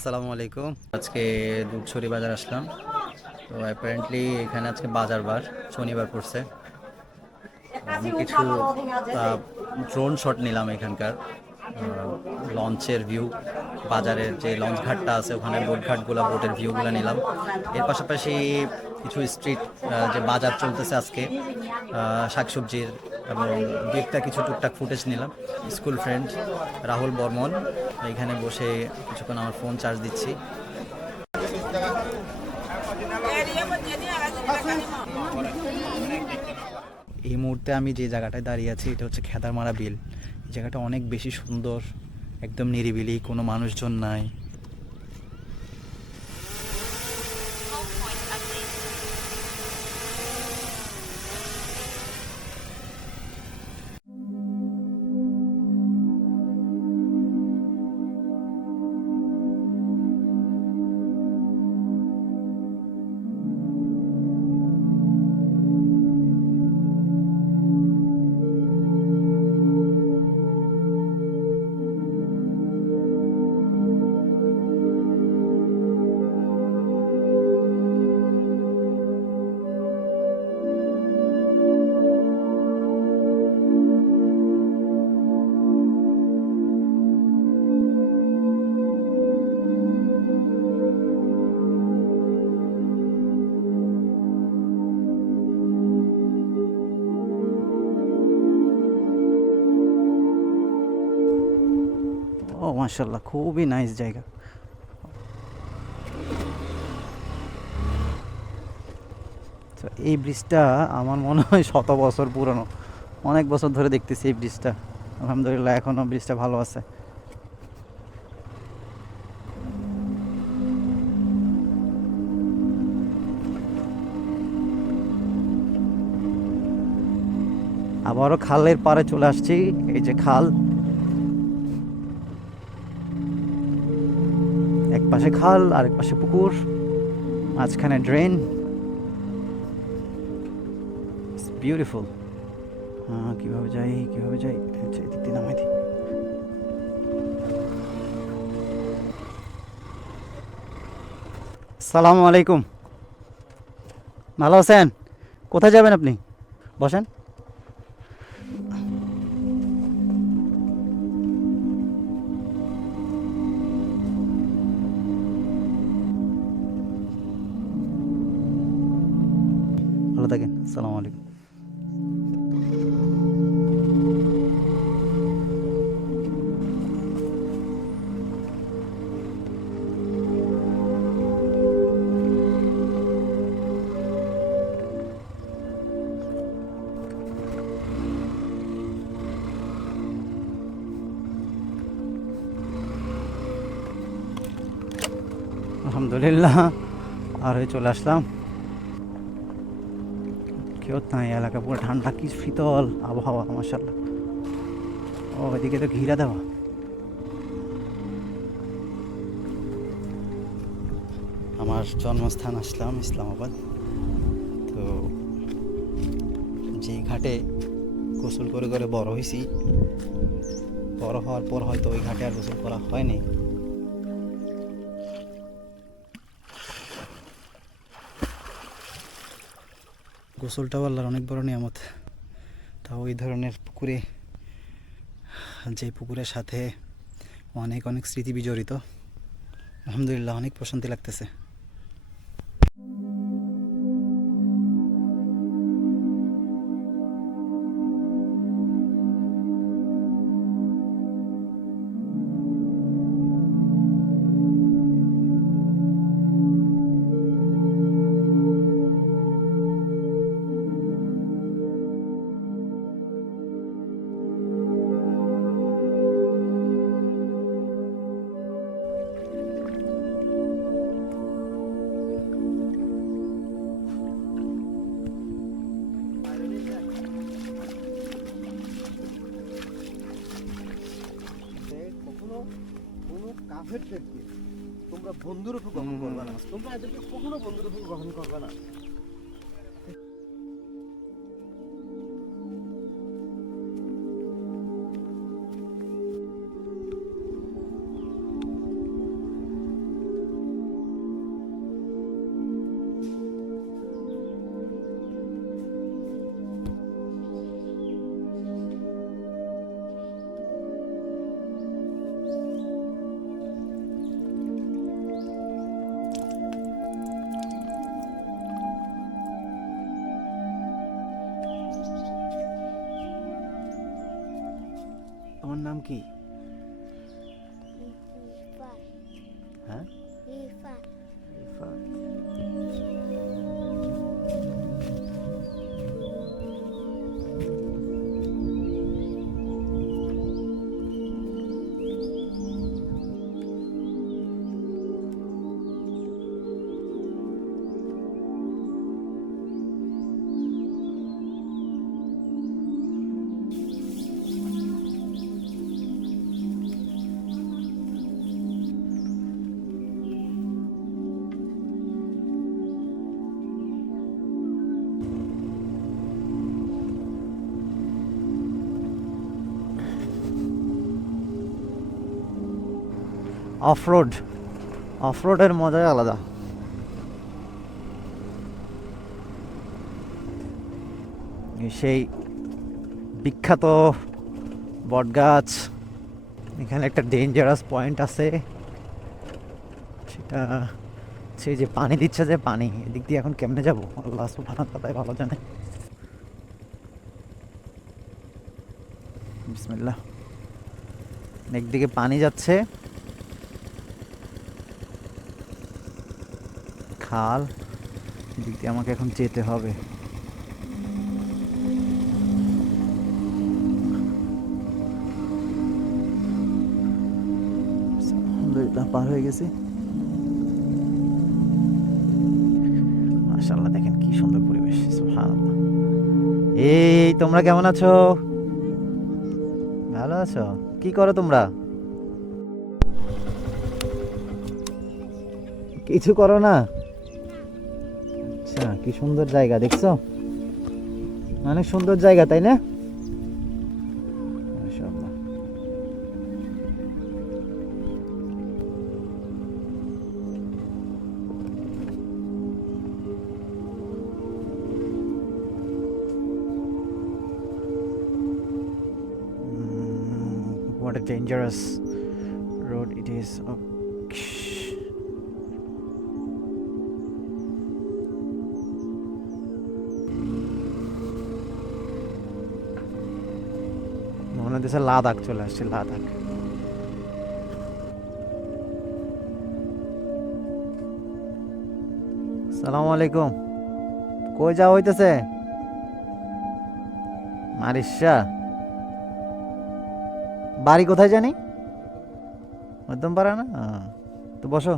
আসসালামু আলাইকুম। আজকে দুধছড়ি বাজার আসলাম। তো অ্যাপারেন্টলি এখানে আজকে বাজার বার শনিবার পড়ছে। কিছু ড্রোন শট নিলাম এখানকার। লঞ্চের ভিউ বাজারের যে লঞ্চ ঘাটটা আছে, ওখানে বোট ঘাটগুলো বোটের ভিউগুলো নিলাম। এর পাশাপাশি কিছু স্ট্রিট যে বাজার চলতেছে আজকে শাকসবজির এবং একটা কিছু টুকটাক ফুটেজ নিলাম। স্কুল ফ্রেন্ড রাহুল বর্মন, এখানে বসে কিছুক্ষণ আমার ফোন চার্জ দিচ্ছি। এই মুহূর্তে আমি যে জায়গাটায় দাঁড়িয়ে আছি, এটা হচ্ছে খেদারমারা বিল। জায়গাটা অনেক বেশি সুন্দর, একদম নিরিবিলি, কোনো মানুষজন নাই। ও মার্শাল্লাহ খুবই নাইস জায়গা। তো এই ব্রিজটা আমার মনে হয় শত বছর পুরনো। অনেক বছর ধরে দেখতেছি এই ব্রিজটা আলহামদুলিল্লাহ এখনও ব্রিজটা ভালো আছে। আবারও খালের পাড়ে চলে আসছি, এই যে খাল। পাশে খাল, আরেক পাশে পুকুর, মাঝখানে ড্রেন। বিউটিফুল হ্যাঁ কীভাবে যাই কীভাবে যাই? এদিক দিয়ে নামাই দিই। সালামু আলাইকুম। ভালো আছেন? কোথায় যাবেন আপনি? বসেন। থাকেন। আসসালামু আলাইকুম। আলহামদুলিল্লাহ আর হয়ে চলে আসলাম। কেউ নাই এলাকা পুরো ঠান্ডা, কি শীতল আবহাওয়া মাসাল্লাহ ও, এদিকে তো ঘিরা দেওয়া। আমার জন্মস্থান আসলাম ইসলামাবাদ। তো যে ঘাটে গোসল করে করে বড় হয়েছি বড় হওয়ার পর হয়তো ওই ঘাটে আর গোসল করা হয়নি। গোসলটাও আল্লাহর অনেক বড় নিয়ামত। তা ওই ধরনের পুকুরে, যে পুকুরের সাথে অনেক অনেক স্মৃতি বিজড়িত। আলহামদুলিল্লাহ, অনেক প্রশান্তি লাগতেছে। কাফেরদেরকে তোমরা বন্ধুরূপে গ্রহণ করবে না। তোমরা এদেরকে কখনো বন্ধুরূপে গ্রহণ করবে না। কি? হ্যাঁ? অফরোড, অফরোডের মজাই আলাদা। সেই বিখ্যাত বটগাছ, এখানে একটা ডেঞ্জারাস পয়েন্ট আছে। সেটা সেই যে পানি দিচ্ছে যে পানি, এদিক দিয়ে এখন কেমনে যাব? আল্লাহ ওয়া তাআলাই ভালো জানে। বিসমিল্লাহ। একদিকে পানি যাচ্ছে খাল, এদিক দিয়ে আমাকে এখন যেতে হবে। পার হয়ে গেছি। মাশাআল্লাহ, দেখেন কি সুন্দর পরিবেশ। সুবহানাল্লাহ। এই, তোমরা কেমন আছো? ভালো আছো? কি করো তোমরা? কিছু করো না? আচ্ছা কি সুন্দর জায়গা, দেখছ অনেক সুন্দর জায়গা, তাই না what a dangerous road it is. Okay. হচ্ছে লাদাখ চলে আসছে, লাদাখ। সালাম আলাইকুম। কই যাওয়া হইতেছে? মারিসা। বাড়ি কোথায় জানি? মধ্যম পাড়া না। তো বসো।